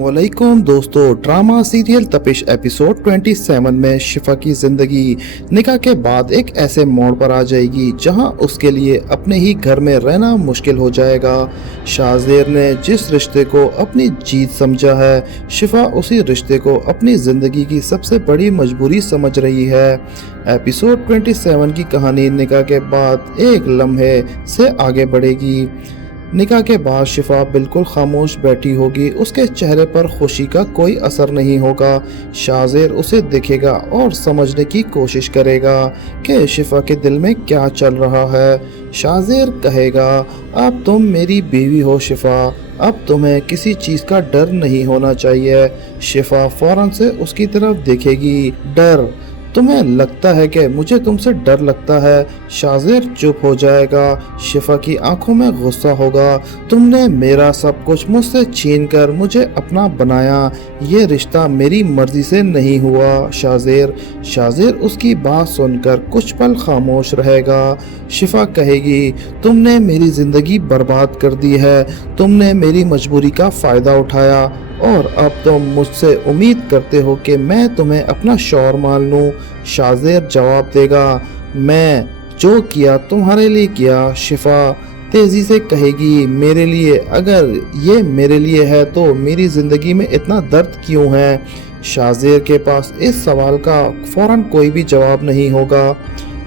वालेकुम दोस्तों, drama serial तपिश एपिसोड 27 में शिफा की जिंदगी निकाह के बाद एक ऐसे मोड़ पर आ जाएगी जहां उसके लिए अपने ही घर में रहना मुश्किल हो जाएगा। शाहजेर ने जिस रिश्ते को अपनी जीत समझा है, शिफा उसी रिश्ते को अपनी जिंदगी की सबसे बड़ी मजबूरी समझ रही है। एपिसोड 27 की कहानी निकाह के बाद एक लम्हे से आगे बढ़ेगी। निकाह के बाद शिफा बिल्कुल खामोश बैठी होगी, उसके चेहरे पर खुशी का कोई असर नहीं होगा। शाहजेर उसे देखेगा और समझने की कोशिश करेगा कि शिफा के दिल में क्या चल रहा है। शाहजेर कहेगा, अब तुम मेरी बीवी हो शिफा, अब तुम्हें किसी चीज़ का डर नहीं होना चाहिए। शिफा फौरन से उसकी तरफ देखेगी। डर? तुम्हें लगता है कि मुझे तुमसे डर लगता है? शाहजेर चुप हो जाएगा। शिफा की आंखों में गुस्सा होगा। तुमने मेरा सब कुछ मुझसे छीनकर मुझे अपना बनाया, ये रिश्ता मेरी मर्जी से नहीं हुआ। शाहजेर उसकी बात सुनकर कुछ पल खामोश रहेगा। शिफा कहेगी, तुमने मेरी जिंदगी बर्बाद कर दी है, तुमने मेरी मजबूरी का फायदा उठाया और अब तुम मुझसे उम्मीद करते हो कि मैं तुम्हें अपना शौहर मान लूं। शाहजेर जवाब देगा, मैं जो किया तुम्हारे लिए किया। शिफा तेजी से कहेगी, मेरे लिए? अगर ये मेरे लिए है तो मेरी जिंदगी में इतना दर्द क्यों है? शाहजेर के पास इस सवाल का फौरन कोई भी जवाब नहीं होगा।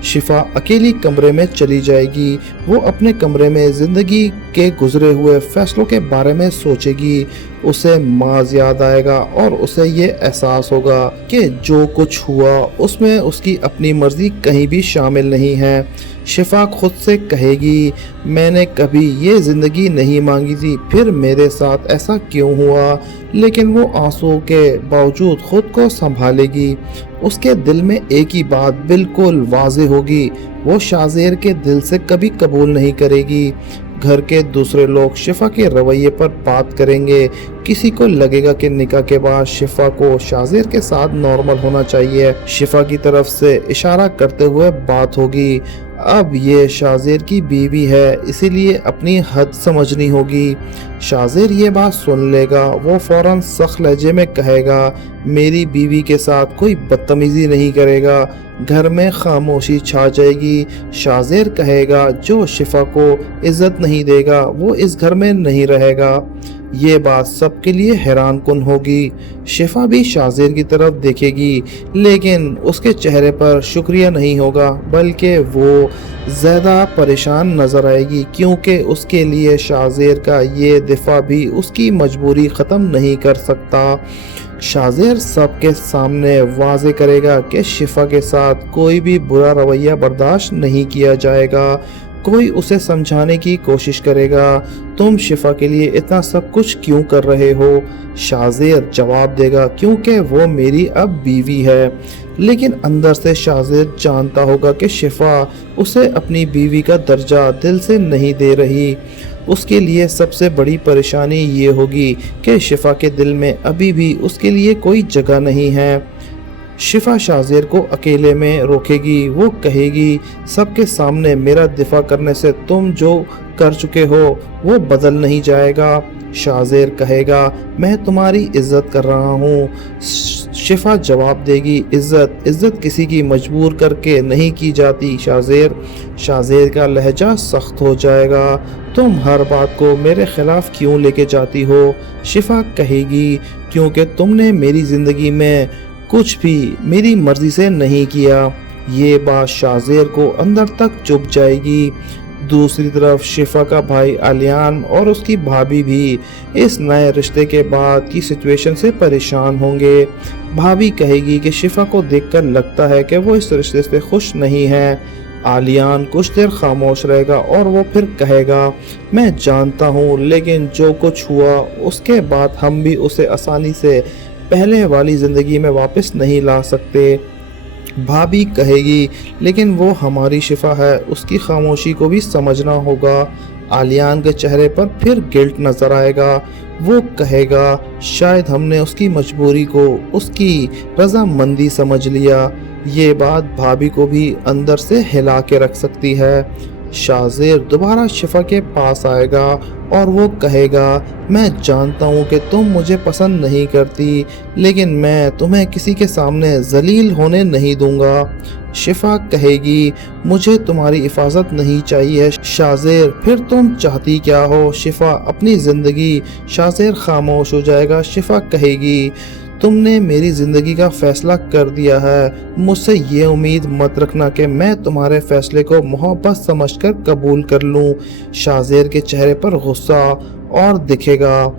शिफा अकेली कमरे में चली जाएगी। वो अपने कमरे में जिंदगी के गुजरे हुए फैसलों के बारे में सोचेगी। उसे माज याद आएगा और उसे ये एहसास होगा कि जो कुछ हुआ उसमें उसकी अपनी मर्जी कहीं भी शामिल नहीं है। शिफा खुद से कहेगी, मैंने कभी ये ज़िंदगी नहीं मांगी थी, फिर मेरे साथ ऐसा क्यों हुआ? लेकिन वो आंसुओं के बावजूद खुद को संभालेगी। उसके दिल में एक ही बात बिल्कुल वाज़ेह होगी, वो शाहजेर के दिल से कभी कबूल नहीं करेगी। घर के दूसरे लोग शिफा के रवैये पर बात करेंगे। किसी को लगेगा कि निकाह के बाद शिफा को शाहजेर के साथ नॉर्मल होना चाहिए। शिफा की तरफ से इशारा करते हुए बात होगी, अब ये शाहजेर की बीवी है, इसीलिए अपनी हद समझनी होगी। शाहजेर ये बात सुन लेगा। वो फौरन सख्त लहजे में कहेगा, मेरी बीवी के साथ कोई बदतमीजी नहीं करेगा। घर में खामोशी छा जाएगी। शाहजेर कहेगा, जो शिफा को इज्जत नहीं देगा वो इस घर में नहीं रहेगा। ये बात सबके लिए हैरान कुन होगी। शिफा भी शाहजेर की तरफ देखेगी, लेकिन उसके चेहरे पर शुक्रिया नहीं होगा, बल्कि वो ज़्यादा परेशान नज़र आएगी, क्योंकि उसके लिए शाहजेर का ये दिफा भी उसकी मजबूरी ख़त्म नहीं कर सकता। शाहजेर सबके सामने वाजे करेगा कि शिफा के साथ कोई भी बुरा रवैया बर्दाश्त नहीं किया जाएगा। कोई उसे समझाने की कोशिश करेगा, तुम शिफा के लिए इतना सब कुछ क्यों कर रहे हो? शाहजेर जवाब देगा, क्योंकि वो मेरी अब बीवी है। लेकिन अंदर से शाहजेर जानता होगा कि शिफा उसे अपनी बीवी का दर्जा दिल से नहीं दे रही। उसके लिए सबसे बड़ी परेशानी ये होगी कि शिफा के दिल में अभी भी उसके लिए कोई जगह नहीं है। शिफा शाहजेर को अकेले में रोकेगी। वो कहेगी, सबके सामने मेरा दिफा करने से तुम जो कर चुके हो वो बदल नहीं जाएगा। शाहजेर कहेगा, मैं तुम्हारी इज्जत कर रहा हूँ। शिफा जवाब देगी, इज्जत किसी की मजबूर करके नहीं की जाती शाहजेर का लहजा सख्त हो जाएगा। तुम हर बात को मेरे खिलाफ क्यों लेके जाती हो? शिफा कहेगी, क्योंकि तुमने मेरी ज़िंदगी में कुछ भी मेरी मर्जी से नहीं किया। ये बात शाहजेर को अंदर तक चुभ जाएगी। दूसरी तरफ शिफा का भाई आलियान और उसकी भाभी भी इस नए रिश्ते के बाद की सिचुएशन से परेशान होंगे। भाभी कहेगी कि शिफा को देखकर लगता है कि वो इस रिश्ते से खुश नहीं है। आलियान कुछ देर खामोश रहेगा और वो फिर कहेगा, मैं जानता हूँ, लेकिन जो कुछ हुआ उसके बाद हम भी उसे आसानी से पहले वाली ज़िंदगी में वापस नहीं ला सकते। भाभी कहेगी, लेकिन वो हमारी शिफा है, उसकी खामोशी को भी समझना होगा। आलियान के चेहरे पर फिर गिल्ट नज़र आएगा। वो कहेगा, शायद हमने उसकी मजबूरी को उसकी रजामंदी समझ लिया। ये बात भाभी को भी अंदर से हिला के रख सकती है। शाज़ेर दोबारा शिफा के पास आएगा और वो कहेगा, मैं जानता हूँ कि तुम मुझे पसंद नहीं करती, लेकिन मैं तुम्हें किसी के सामने जलील होने नहीं दूंगा। शिफा कहेगी, मुझे तुम्हारी हिफाजत नहीं चाहिए शाज़ेर, फिर तुम चाहती क्या हो? शिफा अपनी ज़िंदगी। शाज़ेर खामोश हो जाएगा। शिफा कहेगी, तुमने मेरी ज़िंदगी का फ़ैसला कर दिया है, मुझसे ये उम्मीद मत रखना कि मैं तुम्हारे फ़ैसले को मोहब्बत समझकर कबूल कर लूँ। शाज़ेर के चेहरे पर गुस्सा और दिखेगा।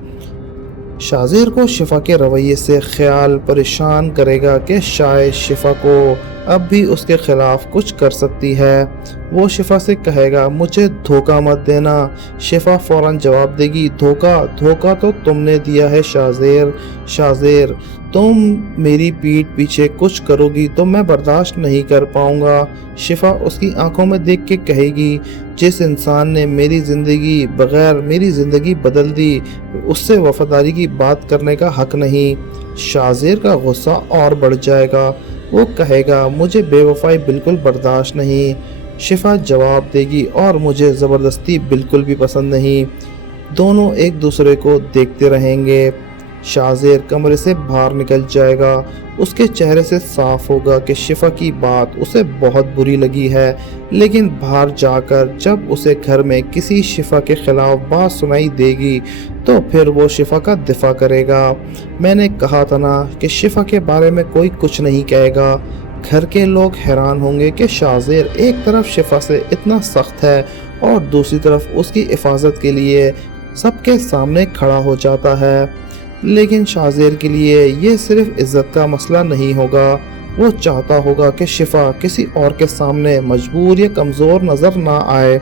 शाज़ेर को शिफा के रवैये से ख्याल परेशान करेगा कि शायद शिफा को अब भी उसके खिलाफ कुछ कर सकती है। वो शिफा से कहेगा, मुझे धोखा मत देना। शिफा फौरन जवाब देगी, धोखा तो तुमने दिया है शाज़ेर। शाज़ेर, तुम मेरी पीठ पीछे कुछ करोगी तो मैं बर्दाश्त नहीं कर पाऊंगा। शिफा उसकी आंखों में देख के कहेगी, जिस इंसान ने मेरी ज़िंदगी बगैर मेरी ज़िंदगी बदल दी, उससे वफादारी की बात करने का हक नहीं। शाज़ेर का गुस्सा और बढ़ जाएगा। वो कहेगा, मुझे बेवफाई बिल्कुल बर्दाश्त नहीं। शिफा जवाब देगी, और मुझे ज़बरदस्ती बिल्कुल भी पसंद नहीं। दोनों एक दूसरे को देखते रहेंगे। शाज़ेर कमरे से बाहर निकल जाएगा। उसके चेहरे से साफ होगा कि शिफा की बात उसे बहुत बुरी लगी है, लेकिन बाहर जाकर जब उसे घर में किसी शिफा के खिलाफ बात सुनाई देगी तो फिर वो शिफा का दिफा करेगा। मैंने कहा था ना कि शिफा के बारे में कोई कुछ नहीं कहेगा। घर के लोग हैरान होंगे कि शाज़ेर एक तरफ शिफा से इतना सख्त है और दूसरी तरफ उसकी हिफाजत के लिए सबके सामने खड़ा हो जाता है। लेकिन शाज़ेर के लिए ये सिर्फ इज्जत का मसला नहीं होगा। वो चाहता होगा कि शिफा किसी और के सामने मजबूर या कमज़ोर नज़र ना आए।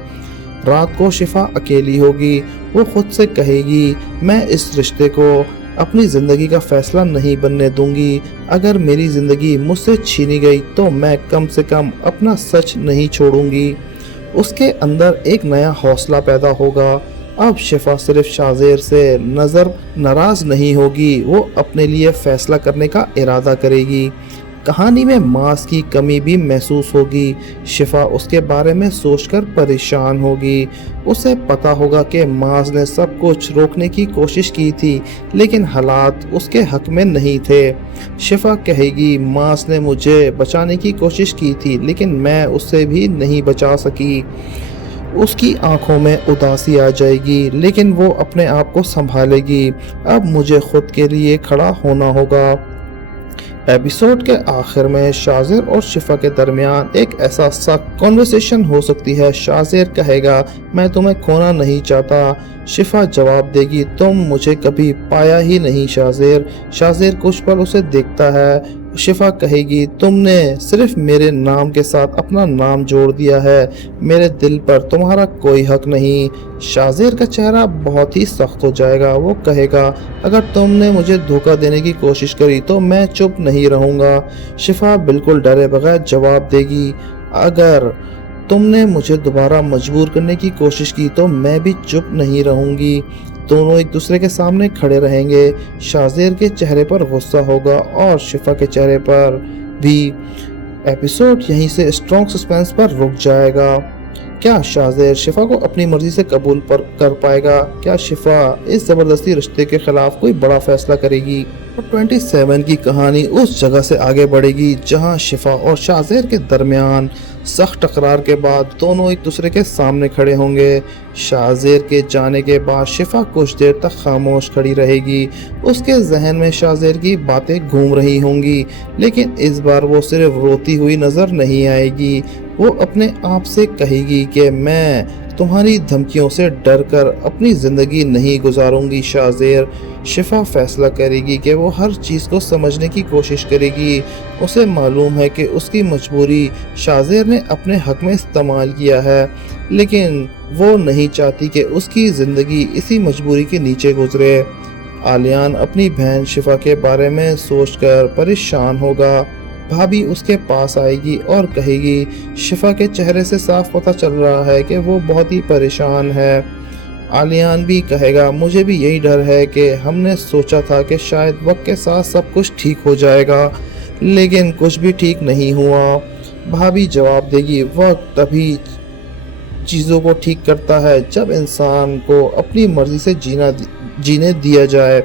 रात को शिफा अकेली होगी। वो खुद से कहेगी, मैं इस रिश्ते को अपनी ज़िंदगी का फ़ैसला नहीं बनने दूंगी। अगर मेरी ज़िंदगी मुझसे छीनी गई तो मैं कम से कम अपना सच नहीं छोड़ूंगी। उसके अंदर एक नया हौसला पैदा होगा। अब शिफा सिर्फ शाज़ेर से नाराज़ नहीं होगी, वो अपने लिए फ़ैसला करने का इरादा करेगी। कहानी में मांस की कमी भी महसूस होगी। शिफा उसके बारे में सोचकर परेशान होगी। उसे पता होगा कि मांस ने सब कुछ रोकने की कोशिश की थी, लेकिन हालात उसके हक में नहीं थे। शिफा कहेगी, मांस ने मुझे बचाने की कोशिश की थी, लेकिन मैं उससे भी नहीं बचा सकी। उसकी आंखों में उदासी आ जाएगी, लेकिन वो अपने आप को संभालेगी। अब मुझे खुद के लिए खड़ा होना होगा। एपिसोड के आखिर में शाज़ेर और शिफा के दरमियान एक ऐसा सख्त कॉन्वर्सेशन हो सकती है। शाज़ेर कहेगा, मैं तुम्हें खोना नहीं चाहता। शिफा जवाब देगी, तुम मुझे कभी पाया ही नहीं शाज़ेर। शाज़ेर कुछ पल उसे देखता है। शिफा कहेगी, तुमने सिर्फ मेरे नाम के साथ अपना नाम जोड़ दिया है, मेरे दिल पर तुम्हारा कोई हक नहीं। शाज़ेर का चेहरा बहुत ही सख्त हो जाएगा। वो कहेगा, अगर तुमने मुझे धोखा देने की कोशिश करी तो मैं चुप नहीं रहूँगा। शिफा बिल्कुल डरे बगैर जवाब देगी, अगर तुमने मुझे दोबारा मजबूर करने की कोशिश की तो मैं भी चुप नहीं रहूँगी। दोनों एक दूसरे के सामने खड़े रहेंगे। शाज़ेर के चेहरे पर गुस्सा होगा और शिफा के चेहरे पर भी। एपिसोड यहीं से स्ट्रॉन्ग सस्पेंस पर रुक जाएगा। क्या शाज़ेर शिफा को अपनी मर्जी से कबूल कर पाएगा? क्या शिफा इस ज़बरदस्ती रिश्ते के खिलाफ कोई बड़ा फैसला करेगी? और 27 की कहानी उस जगह से आगे बढ़ेगी जहां शिफा और शाज़ेर के दरमियान सख्त टकरार के बाद दोनों एक दूसरे के सामने खड़े होंगे। शाज़ेर के जाने के बाद शिफा कुछ देर तक खामोश खड़ी रहेगी। उसके जहन में शाज़ेर की बातें घूम रही होंगी, लेकिन इस बार वो सिर्फ रोती हुई नज़र नहीं आएगी। वो अपने आप से कहेगी कि मैं तुम्हारी धमकियों से डरकर अपनी ज़िंदगी नहीं गुजारूंगी शाज़ेर। शिफा फैसला करेगी कि वो हर चीज़ को समझने की कोशिश करेगी। उसे मालूम है कि उसकी मजबूरी शाज़ेर ने अपने हक में इस्तेमाल किया है, लेकिन वो नहीं चाहती कि उसकी ज़िंदगी इसी मजबूरी के नीचे गुजरे। आलियान अपनी बहन शिफा के बारे में सोचकर परेशान होगा। भाभी उसके पास आएगी और कहेगी, शिफा के चेहरे से साफ पता चल रहा है कि वो बहुत ही परेशान है। आलियान भी कहेगा, मुझे भी यही डर है कि हमने सोचा था कि शायद वक्त के साथ सब कुछ ठीक हो जाएगा, लेकिन कुछ भी ठीक नहीं हुआ। भाभी जवाब देगी, वक्त अभी चीज़ों को ठीक करता है जब इंसान को अपनी मर्जी से जीने दिया जाए।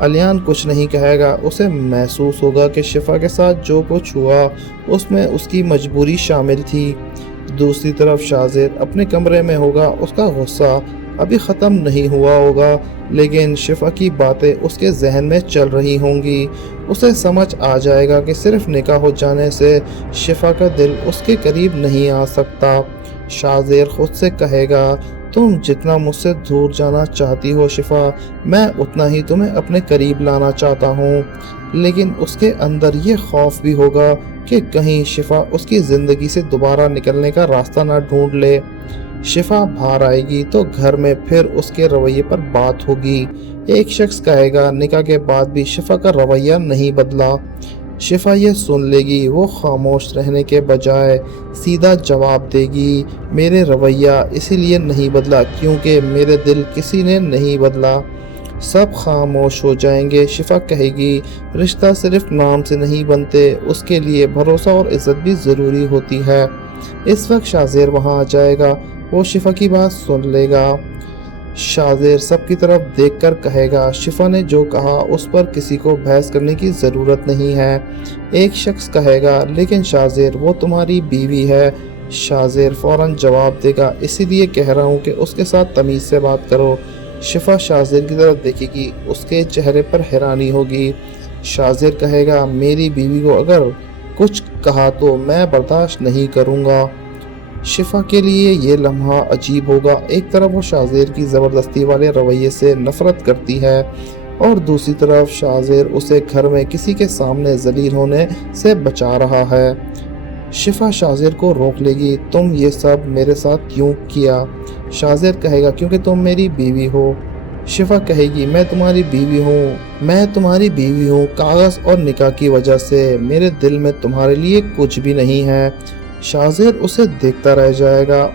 अलियान कुछ नहीं कहेगा, उसे महसूस होगा कि शिफा के साथ जो कुछ हुआ उसमें उसकी मजबूरी शामिल थी। दूसरी तरफ शाज़ेद अपने कमरे में होगा, उसका गुस्सा अभी ख़त्म नहीं हुआ होगा, लेकिन शिफा की बातें उसके जहन में चल रही होंगी। उसे समझ आ जाएगा कि सिर्फ निकाह हो जाने से शिफा का दिल उसके करीब नहीं आ सकता। शाज़ेद खुद से कहेगा, तुम जितना मुझसे दूर जाना चाहती हो शिफा, मैं उतना ही तुम्हें अपने करीब लाना चाहता हूँ। लेकिन उसके अंदर ये खौफ भी होगा कि कहीं शिफा उसकी ज़िंदगी से दोबारा निकलने का रास्ता ना ढूंढ ले। शिफा बाहर आएगी तो घर में फिर उसके रवैये पर बात होगी। एक शख्स कहेगा, निकाह के बाद भी शिफा का रवैया नहीं बदला। शिफा ये सुन लेगी, वो खामोश रहने के बजाय सीधा जवाब देगी, मेरे रवैया इसीलिए नहीं बदला क्योंकि मेरे दिल किसी ने नहीं बदला। सब खामोश हो जाएंगे। शिफा कहेगी, रिश्ता सिर्फ नाम से नहीं बनते, उसके लिए भरोसा और इज्जत भी ज़रूरी होती है। इस वक्त शाज़ेर वहाँ आ जाएगा, वो शिफा की बात सुन लेगा। शाज़ेर सबकी तरफ देखकर कहेगा, शिफा ने जो कहा उस पर किसी को बहस करने की ज़रूरत नहीं है। एक शख्स कहेगा, लेकिन शाज़ेर वो तुम्हारी बीवी है। शाज़ेर फ़ौरन जवाब देगा, इसीलिए कह रहा हूँ कि उसके साथ तमीज़ से बात करो। शिफा शाज़ेर की तरफ देखेगी, उसके चेहरे पर हैरानी होगी। शाज़ेर कहेगा, मेरी बीवी को अगर कुछ कहा तो मैं बर्दाश्त नहीं करूँगा। शिफा के लिए ये लम्हा अजीब होगा। एक तरफ वो शाज़ेर की ज़बरदस्ती वाले रवैये से नफ़रत करती है और दूसरी तरफ शाज़ेर उसे घर में किसी के सामने ज़लील होने से बचा रहा है। शिफा शाज़ेर को रोक लेगी, तुम ये सब मेरे साथ क्यों किया? शाज़ेर कहेगा, क्योंकि तुम मेरी बीवी हो। शिफा कहेगी, मैं तुम्हारी बीवी हूँ कागज़ और निकाह की वजह से। मेरे दिल में तुम्हारे लिए कुछ भी नहीं है। शाज़ेर उसे देखता रह जाएगा।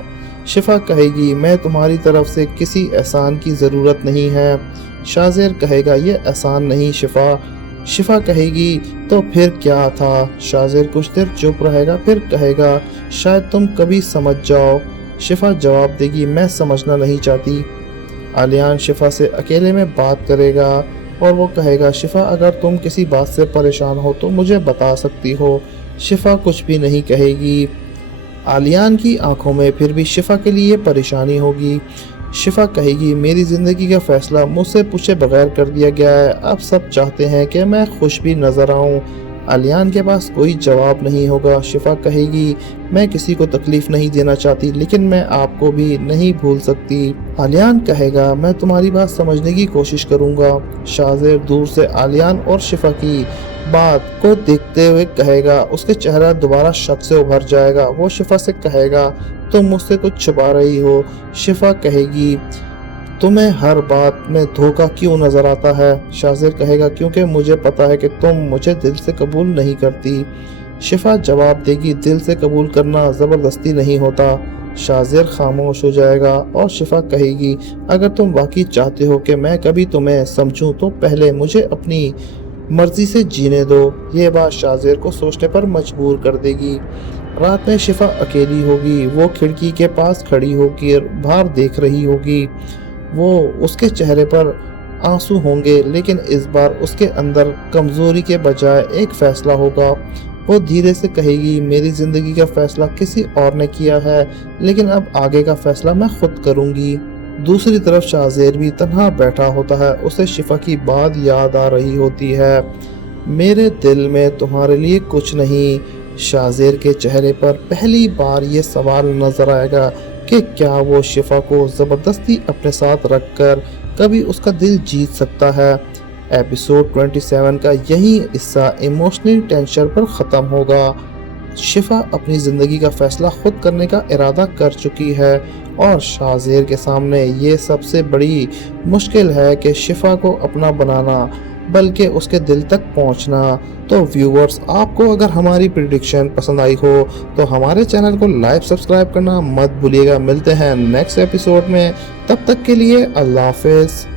शिफा कहेगी, मैं तुम्हारी तरफ से किसी एहसान की ज़रूरत नहीं है। शाज़ेर कहेगा, ये एहसान नहीं शिफा। शिफा कहेगी, तो फिर क्या था? शाज़ेर कुछ देर चुप रहेगा, फिर कहेगा, शायद तुम कभी समझ जाओ। शिफा जवाब देगी, मैं समझना नहीं चाहती। आलियान शिफा से अकेले में बात करेगा और वो कहेगा, शिफा अगर तुम किसी बात से परेशान हो तो मुझे बता सकती हो। शिफा कुछ भी नहीं कहेगी। आलियान की आंखों में फिर भी शिफा के लिए परेशानी होगी। शिफा कहेगी, मेरी ज़िंदगी का फ़ैसला मुझसे पूछे बगैर कर दिया गया है, अब सब चाहते हैं कि मैं खुश भी नज़र आऊँ। आलियान के पास कोई जवाब नहीं होगा। शिफा कहेगी, मैं किसी को तकलीफ़ नहीं देना चाहती, लेकिन मैं आपको भी नहीं भूल सकती। आलियान कहेगा, मैं तुम्हारी बात समझने की कोशिश करूँगा। शाज़ेर दूर से आलियान और शिफा की बात को देखते हुए कहेगा, उसके चेहरा दोबारा शक से उभर जाएगा। वो शिफा से कहेगा, तुम मुझसे कुछ छुपा रही हो। शिफा कहेगी, तुम्हें हर बात में धोखा क्यों नजर आता है? शाज़ेर कहेगा, क्योंकि मुझे पता है कि तुम मुझे दिल से कबूल नहीं करती। शिफा जवाब देगी, दिल से कबूल करना ज़बरदस्ती नहीं होता। शाज़ेर खामोश हो जाएगा और शिफा कहेगी, अगर तुम वाकई चाहते हो कि मैं कभी तुम्हें समझूं तो पहले मुझे अपनी मर्जी से जीने दो। ये बात शाज़ेर को सोचने पर मजबूर कर देगी। रात में शिफा अकेली होगी, वो खिड़की के पास खड़ी होकर बाहर देख रही होगी। वो उसके चेहरे पर आंसू होंगे, लेकिन इस बार उसके अंदर कमज़ोरी के बजाय एक फ़ैसला होगा। वो धीरे से कहेगी, मेरी ज़िंदगी का फ़ैसला किसी और ने किया है, लेकिन अब आगे का फ़ैसला मैं खुद करूँगी। दूसरी तरफ शाज़ेर भी तन्हा बैठा होता है, उसे शिफा की बात याद आ रही होती है, मेरे दिल में तुम्हारे लिए कुछ नहीं। शाज़ेर के चेहरे पर पहली बार ये सवाल नज़र आएगा कि क्या वो शिफा को ज़बरदस्ती अपने साथ रखकर कभी उसका दिल जीत सकता है। एपिसोड 27 का यही हिस्सा इमोशनल टेंशन पर ख़त्म होगा। शिफा अपनी ज़िंदगी का फ़ैसला खुद करने का इरादा कर चुकी है और शाज़ेर के सामने ये सबसे बड़ी मुश्किल है कि शिफा को अपना बनाना, बल्कि उसके दिल तक पहुंचना। तो व्यूवर्स, आपको अगर हमारी प्रेडिक्शन पसंद आई हो तो हमारे चैनल को लाइक सब्सक्राइब करना मत भूलिएगा। मिलते हैं नेक्स्ट एपिसोड में, तब तक के लिए अल्लाह हाफ़िज़।